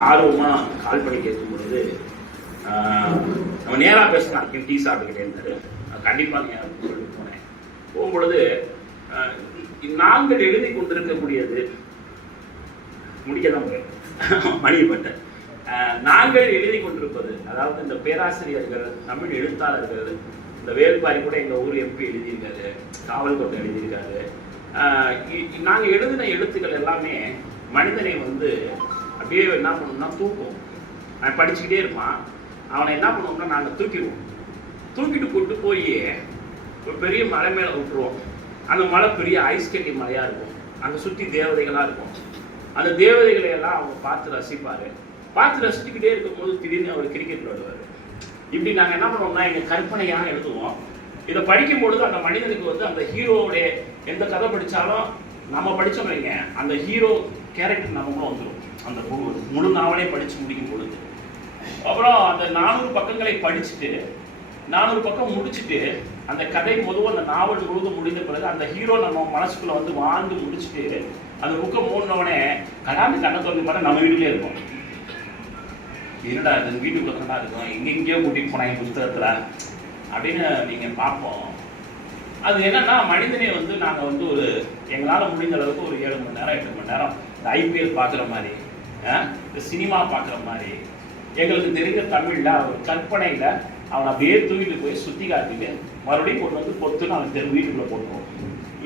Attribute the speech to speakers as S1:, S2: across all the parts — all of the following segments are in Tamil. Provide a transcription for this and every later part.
S1: ஆர்வமா கால் பண்ணி கேட்கும் பொழுது ஆஹ், நம்ம நேரா பேசலாம். டீ சாப்பிட்டுக்கிட்டே இருந்தாரு. கண்டிப்பா நேரம் போனேன் போகும்பொழுது ஆஹ், நாங்கள் எழுதி கொண்டிருக்கக்கூடியது முடிக்க தான் மணிப்பட்ட நாங்கள் எழுதி கொண்டிருப்பது அதாவது இந்த பேராசிரியர்கள் தமிழ் எழுத்தாளர்கள் இந்த வேல்பாரி கூட எங்க ஊர் எம்பி எழுதியிருக்காரு காவல்கோட்டை எழுதியிருக்காரு. நாங்கள் நாங்க எழுதின எழுத்துக்கள் எல்லாமே மனிதனை வந்து அப்படியே என்ன பண்ணணும்னா தூக்கும் அவன் படிச்சுக்கிட்டே இருப்பான். அவனை என்ன பண்ணுவோம்னா நாங்கள் தூக்கிடுவோம். தூக்கிட்டு கூட்டு போய் ஒரு பெரிய மலை மேலே விட்டுருவோம் அந்த மலை பெரிய ஐஸ் கட்டி மலையாக இருக்கும். அங்கே சுற்றி தேவதைகளாக இருக்கும். அந்த தேவதைகளை எல்லாம் அவங்க பார்த்து ரசிப்பார். பார்த்து ரசிச்சுக்கிட்டே இருக்கும்போது திடீர்னு அவர் கிரிக்கெட் விளையாடுவார். இப்படி நாங்கள் என்ன பண்ணுவோம்னா எங்கள் கற்பனையாக எழுதுவோம். இதை படிக்கும் பொழுது அந்த மனிதனுக்கு வந்து அந்த ஹீரோவுடைய எந்த கதை படித்தாலும் நம்ம படித்தோம் வைங்க அந்த ஹீரோ கேரக்டர் நமக்குள்ள வந்துடும் அந்த முழு- முழு நாவலே படித்து முடிக்கும் பொழுது. அப்புறம் அந்த நானூறு பக்கங்களை படிச்சுட்டு நானூறு பக்கம் முடிச்சுட்டு அந்த கதை முழுவதும் அந்த நாவல் முழுவதும் முடிந்த பிறகு அந்த ஹீரோ நம்ம மனசுக்குள்ள வந்து வாழ்ந்து முடிச்சுட்டு அந்த புக்கை மூடினவனே கடாந்து கண்ணை திறந்து பார்த்தா நம்ம வீட்டிலே இருப்போம். என்னடா இது வீட்டுக்குள்ள தானடா இருக்கும்? எங்கெங்கேயோ கூட்டிட்டு போனாங்க புஸ்தகத்துல அப்படின்னு நீங்க பார்ப்போம். அது என்னன்னா மனிதனை வந்து நாங்கள் வந்து ஒரு எங்களால் முடிந்த அளவுக்கு ஒரு ஏழு மணி நேரம் எட்டு மணி நேரம் இந்த ஐபிஎல் பார்க்குற மாதிரி. இந்த சினிமா பார்க்குற மாதிரி. எங்களுக்கு தெரிஞ்ச தமிழில் அவர் கற்பனையில் அவனை அப்படியே தூக்கிட்டு போய் சுற்றி காட்டிட்டு மறுபடியும் கொண்டு வந்து பொத்துன்னு அவன் தெரு வீட்டுக்குள்ளே போட்டுருவோம்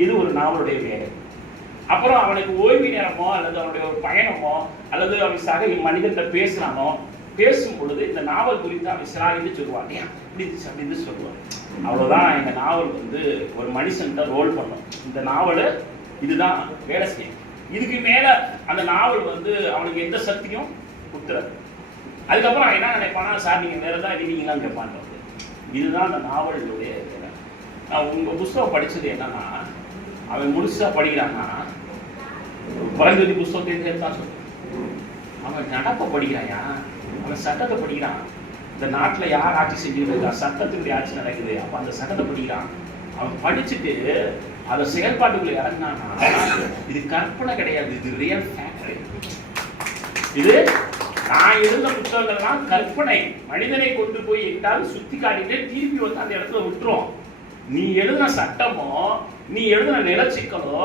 S1: இது ஒரு நாவலுடைய வேலை. அப்புறம் அவனுக்கு ஓய்வு நேரமோ அல்லது அவனுடைய ஒரு பயணமோ அல்லது அவன் சக மனிதன்கிட்ட பேசுகிறானோ பேசும் பொழுது இந்த நாவல் குறித்து அவன் சிலாகிட்டு சொல்லுவான். இல்லையா அப்படின்னு அப்படின்னு சொல்லுவான் அவ்வளோதான் இந்த நாவல் வந்து ஒரு மனுஷன்கிட்ட ரோல் பண்ணும். இந்த நாவல் இதுதான் வேலை செய்யும். இதுக்கு மேல அந்த நாவல் வந்து அவனுக்கு எந்த சக்தியும் கொடுத்துறாது அதுக்கப்புறம் என்ன நினைப்பானா சார் நீங்க வேற தான் எழுதிங்களான்னு கேட்பான் இதுதான் அந்த நாவலுடைய நான் உங்க புஸ்தகம் படிச்சது என்னன்னா அவன் முழுசா படிக்கிறான்னா பரஞ்சோதி புஸ்தகத்தை சேர்த்தான் தான் அவன் நடப்பை படிக்கிறாயா? அவன் சட்டத்தை படிக்கிறான். இந்த நாட்டில் யார் ஆட்சி செஞ்சுட்டு இருக்கா சட்டத்தினுடைய ஆட்சி நடக்குது. அப்போ அந்த சட்டத்தை படிக்கிறான். அவன் படிச்சுட்டு அதை செயல்பாட்டுக்குள்ள இறங்கினான்னா இது கற்பனை கிடையாது இது ரியல் ஃபேக்ட் இது நான் எழுந்த புத்தகங்கள்லாம் கற்பனை. மனிதனை கொண்டு போய் எட்டாவது சுத்தி காட்டிட்டு திருப்பி வந்து அந்த இடத்துல விட்டுரும். நீ எழுதின சட்டமோ நீ எழுதின நிலச்சிக்கலோ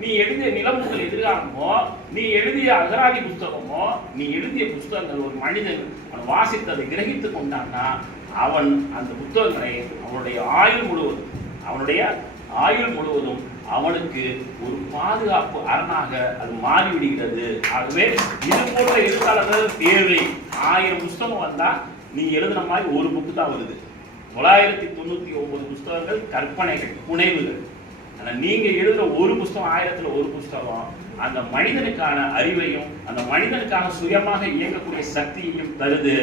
S1: நீ எழுதிய நிலமுகள் எதிர்காலமோ நீ எழுதிய அகராதி புஸ்தகமோ நீ எழுதிய புஸ்தகங்கள் ஒரு மனிதன் அவன் வாசித்ததை கிரகித்து கொண்டான்னா அவன் அந்த புத்தகங்களை அவனுடைய ஆயுள் முழுவதும் அவனுடைய ஆயுள் முழுவதும் அவனுக்கு ஒரு பாதுகாப்பு அரணாக அது மாறிவிடுகிறது. ஆகவே இது போன்ற எழுத்தாளர்கள் தேவை. ஆயிரம் புஸ்தகம் வந்தா நீ எழுதுன மாதிரி ஒரு புக்கு தான் வருது. தொள்ளாயிரத்தி தொண்ணூத்தி ஒன்பது புஸ்தகங்கள் கற்பனைகள் புனைவுகள். ஆனால் நீங்கள் எழுதுற ஒரு புஸ்தகம் ஆயிரத்தில் ஒரு புஸ்தகம் அந்த மனிதனுக்கான அறிவையும் அந்த மனிதனுக்கான சுயமாக இயங்கக்கூடிய சக்தியையும் தருது.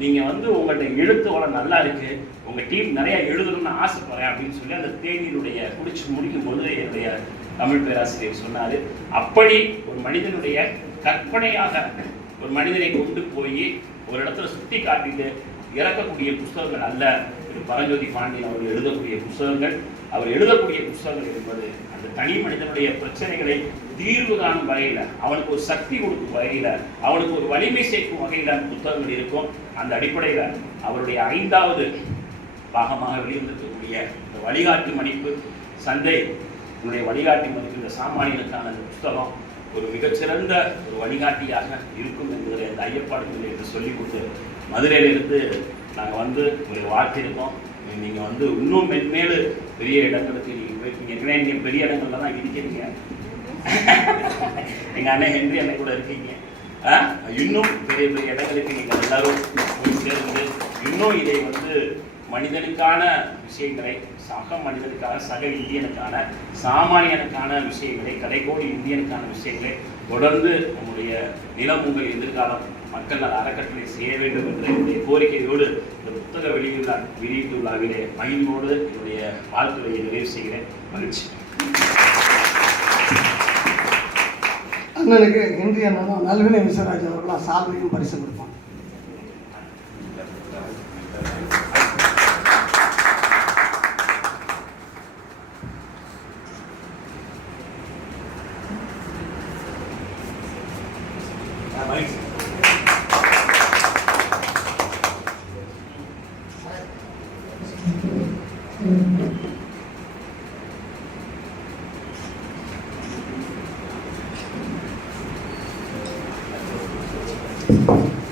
S1: நீங்கள் வந்து உங்கள்கிட்ட எழுத்து வளம் நல்லா இருக்கு. உங்கள் டீம் நிறையா எழுதணும்னு ஆசைப்படுறேன் அப்படின்னு சொல்லி அந்த தேநீருடைய குடிச்சு முடிக்கும் என்னுடைய தமிழ் பேராசிரியர் சொன்னார். அப்படி ஒரு மனிதனுடைய கற்பனையாக ஒரு மனிதனை கொண்டு போய் ஒரு இடத்துல சுற்றி காட்டிட்டு இறக்கக்கூடிய புஸ்தகங்கள் அல்ல திரு பரஞ்சோதி பாண்டியன் அவர்கள் எழுதக்கூடிய புஸ்தகங்கள். அவர் எழுதக்கூடிய புஸ்தகங்கள் என்பது அந்த தனி மனிதனுடைய பிரச்சனைகளை தீர்வு காணும் வகையில் அவனுக்கு ஒரு சக்தி கொடுக்கும் வகையில் அவனுக்கு ஒரு வலிமை சேர்க்கும் வகையில புத்தகங்கள் இருக்கும். அந்த அடிப்படையில் அவருடைய ஐந்தாவது பாகமாக வெளிவந்திருக்கக்கூடிய இந்த வழிகாட்டி மதிப்பு சந்தை உன்னுடைய வழிகாட்டி மதிப்பு இந்த சாமானியனுக்கான அந்த புஸ்தகம் ஒரு மிகச்சிறந்த ஒரு வழிகாட்டியாக இருக்கும் என்பதில் இந்த ஐயப்பாடுகள் என்று சொல்லி கொடுத்து மதுரையிலிருந்து நாங்கள் வந்து உங்களை வாழ்த்திருக்கோம் நீங்கள் வந்து இன்னும் மென்மேல் பெரிய இடங்களுக்கு நீங்கள் போயிருக்கீங்க ஏற்கனவே நீங்கள் பெரிய இடங்கள்ல தான் இருக்கிறீங்க எங்கள் அண்ணன் ஹென்றி அண்ணன் கூட இருக்கீங்க. ஆ? இன்னும் பெரிய பெரிய இடங்களுக்கு நீங்கள் எல்லாரும் சேர்ந்து இன்னும் இதை வந்து மனிதனுக்கான விஷயங்களை சக மனிதனுக்கான சக இந்தியனுக்கான சாமானியனுக்கான விஷயங்களை கடைக்கோடி இந்தியனுக்கான விஷயங்களை தொடர்ந்து நம்முடைய நிலம் உங்கள் எதிர்காலம் மக்கள் நல அறக்கட்டளை செய்ய வேண்டும் என்ற என்னுடைய கோரிக்கையோடு இந்த புத்தக வெளியுள்ள வெளியீட்டு விழாவிலே மகிழ்வோடு என்னுடைய வாழ்த்துறையை நிறைவு செய்கிறேன். மகிழ்ச்சி.
S2: அண்ணனுக்கு இந்திய அண்ணனும் நல்வினை விஸ்வராஜ் அவர்களும் சால்வையும் பரிசு கொடுப்பான்.
S1: Thank
S2: you.